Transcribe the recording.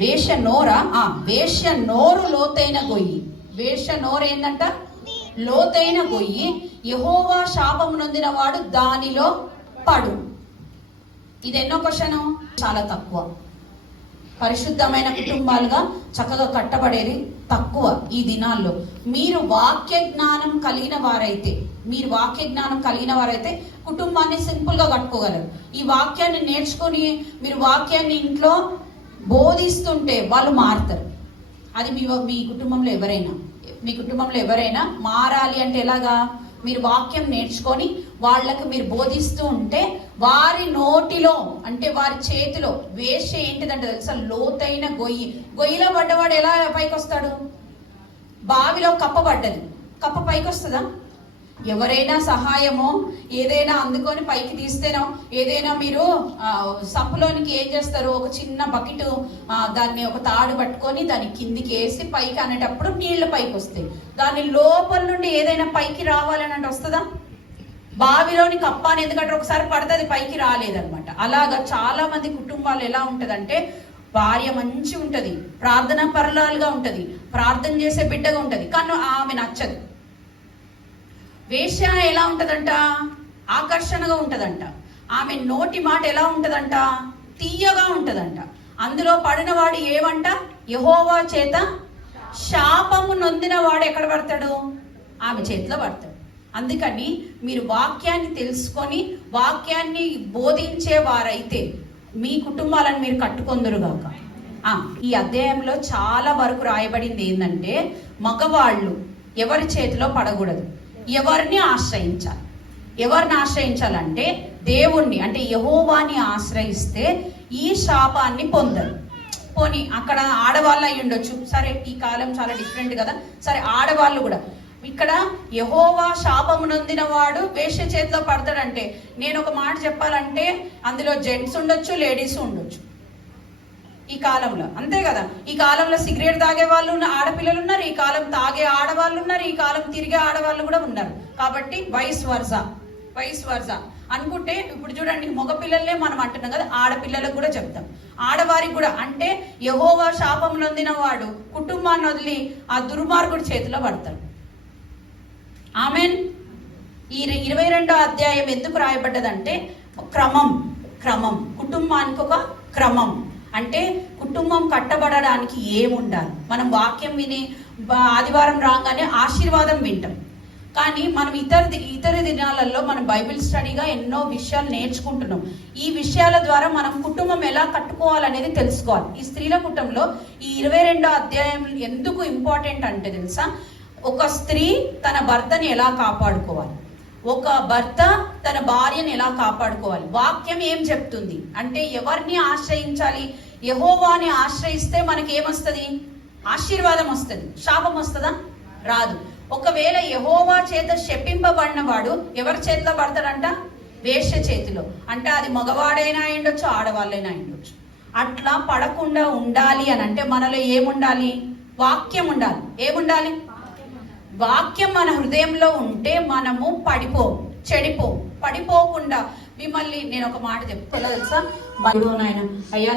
వేష నోర ఆ వేష నోరు లోతైన గొయ్యి. వేష నోరు ఏంటంట లోతైన గొయ్యి. యహోవా శాపం నొందిన వాడు దానిలో పడు. ఇది ఎన్నో క్వశ్చన్? చాలా తక్కువ. పరిశుద్ధమైన కుటుంబాలుగా చక్కగా కట్టబడేది తక్కువ ఈ దినాల్లో. మీరు వాక్య జ్ఞానం కలిగిన వారైతే మీరు వాక్య జ్ఞానం కలిగిన వారైతే కుటుంబాన్ని సింపుల్గా కట్టుకోగలరు. ఈ వాక్యాన్ని నేర్చుకొని మీరు వాక్యాన్ని ఇంట్లో బోధిస్తుంటే వాళ్ళు మారుతారు. అది మీ మీ కుటుంబంలో ఎవరైనా. మీ కుటుంబంలో ఎవరైనా మారాలి అంటే ఎలాగా? మీరు వాక్యం నేర్చుకొని వాళ్ళకు మీరు బోధిస్తూ ఉంటే వారి నోటిలో అంటే వారి చేతిలో వేష ఏంటిదంటే తెలుసా? లోతైన గొయ్యి. గొయ్యిలో పడ్డవాడు ఎలా పైకి వస్తాడు బావిలో కప్ప పడ్డది. కప్ప పైకి వస్తుందా ఎవరైనా సహాయమో ఏదైనా అందుకొని పైకి తీస్తేనో ఏదైనా మీరు సప్పులోనికి ఏం చేస్తారు ఒక చిన్న బకెట్ దాన్ని ఒక తాడు పట్టుకొని దాన్ని కిందికి వేసి పైకి అనేటప్పుడు నీళ్ళు పైకి వస్తాయి. దాని లోపల నుండి ఏదైనా పైకి రావాలని అంటే వస్తుందా? బావిలోని కప్పాని ఎందుకంటే ఒకసారి పడితే అది పైకి రాలేదనమాట అలాగా చాలా మంది కుటుంబాలు ఎలా ఉంటుందంటే భార్య మంచి ఉంటుంది ప్రార్థనా పరలాలుగా ఉంటుంది ప్రార్థన చేసే బిడ్డగా ఉంటుంది కానీ ఆమె నచ్చదు. వేష ఎలా ఉంటుందంట? ఆకర్షణగా ఉంటుందంట. ఆమె నోటి మాట ఎలా ఉంటుందంట? తీయగా ఉంటుందంట. అందులో పడినవాడు ఏమంట? యహోవా చేత శాపము నొందిన వాడు ఎక్కడ పడతాడు? ఆమె చేతిలో పడతాడు. అందుకని మీరు వాక్యాన్ని తెలుసుకొని వాక్యాన్ని బోధించే వారైతే మీ కుటుంబాలను మీరు కట్టుకొందరుగాక ఈ అధ్యాయంలో చాలా వరకు రాయబడింది ఏంటంటే మగవాళ్ళు ఎవరి చేతిలో పడకూడదు. ఎవరిని ఆశ్రయించాలి? ఎవరిని ఆశ్రయించాలంటే దేవుణ్ణి అంటే యహోవాని ఆశ్రయిస్తే ఈ శాపాన్ని పొందరు. పోనీ అక్కడ ఆడవాళ్ళు అయి ఉండొచ్చు. సరే ఈ కాలం చాలా డిఫరెంట్ కదా. సరే ఆడవాళ్ళు కూడా. ఇక్కడ యహోవా శాపము నొందిన వాడు వేష్య చేతిలో పడతాడంటే నేను ఒక మాట చెప్పాలంటే అందులో జెంట్స్ ఉండొచ్చు లేడీస్ ఉండొచ్చు. ఈ కాలంలో. అంతే కదా? ఈ కాలంలో సిగరెట్ తాగే వాళ్ళు ఉన్న ఆడపిల్లలు ఉన్నారు ఈ కాలం తాగే ఆడవాళ్ళు ఉన్నారు ఈ కాలం తిరిగే ఆడవాళ్ళు కూడా ఉన్నారు. కాబట్టి వైస్ వర్జ వైస్ వర్జ అనుకుంటే ఇప్పుడు చూడండి మగ పిల్లలే మనం అంటున్నాం కదా ఆడపిల్లలకు కూడా చెప్తాం. ఆడవారికి కూడా అంటే యహోవా శాపం నొందిన వాడు కుటుంబాన్ని వదిలి ఆ దుర్మార్గుడి చేతిలో పడతాడు. ఆమెన్? ఈ ఇరవై రెండో అధ్యాయం ఎందుకు రాయబడ్డదంటే క్రమం క్రమం. కుటుంబానికి ఒక క్రమం. అంటే కుటుంబం కట్టబడడానికి ఏముండాలి? మనం వాక్యం విని ఆదివారం రాగానే ఆశీర్వాదం వింటాం. కానీ మనం ఇతర ది- ఇతర దినాలలో మనం బైబిల్ స్టడీగా ఎన్నో విషయాలు నేర్చుకుంటున్నాం. ఈ విషయాల ద్వారా మనం కుటుంబం ఎలా కట్టుకోవాలనేది తెలుసుకోవాలి. ఈ స్త్రీల కుటుంబంలో ఈ ఇరవై రెండో అధ్యాయం ఎందుకు ఇంపార్టెంట్ అంటే తెలుసా? ఒక స్త్రీ తన భర్తని ఎలా కాపాడుకోవాలి? ఒక భర్త భార్యను ఎలా కాపాడుకోవాలి? వాక్యం ఏం చెప్తుంది? అంటే ఎవరిని ఆశ్రయించాలి? యహోవాని ఆశ్రయిస్తే మనకి ఏమొస్తుంది ఆశీర్వాదం వస్తుంది. శాపం వస్తుందా? రాదు. ఒకవేళ యహోవా చేత శపింపబడిన వాడు ఎవరి చేతిలో పడతాడంట? వేష్య చేతిలో. అంటే అది మగవాడైనా అయిండొచ్చు ఆడవాళ్ళైనా అయిండొచ్చు. అట్లా పడకుండా ఉండాలి అని అంటే మనలో ఏముండాలి? వాక్యం ఉండాలి. ఏముండాలి? వాక్యం మన హృదయంలో ఉంటే మనము పడిపో చెడిపో పడిపోకుండా మిమ్మల్ని నేను ఒక మాట చెప్తా తెలుసా? బయో నాయన అయ్యా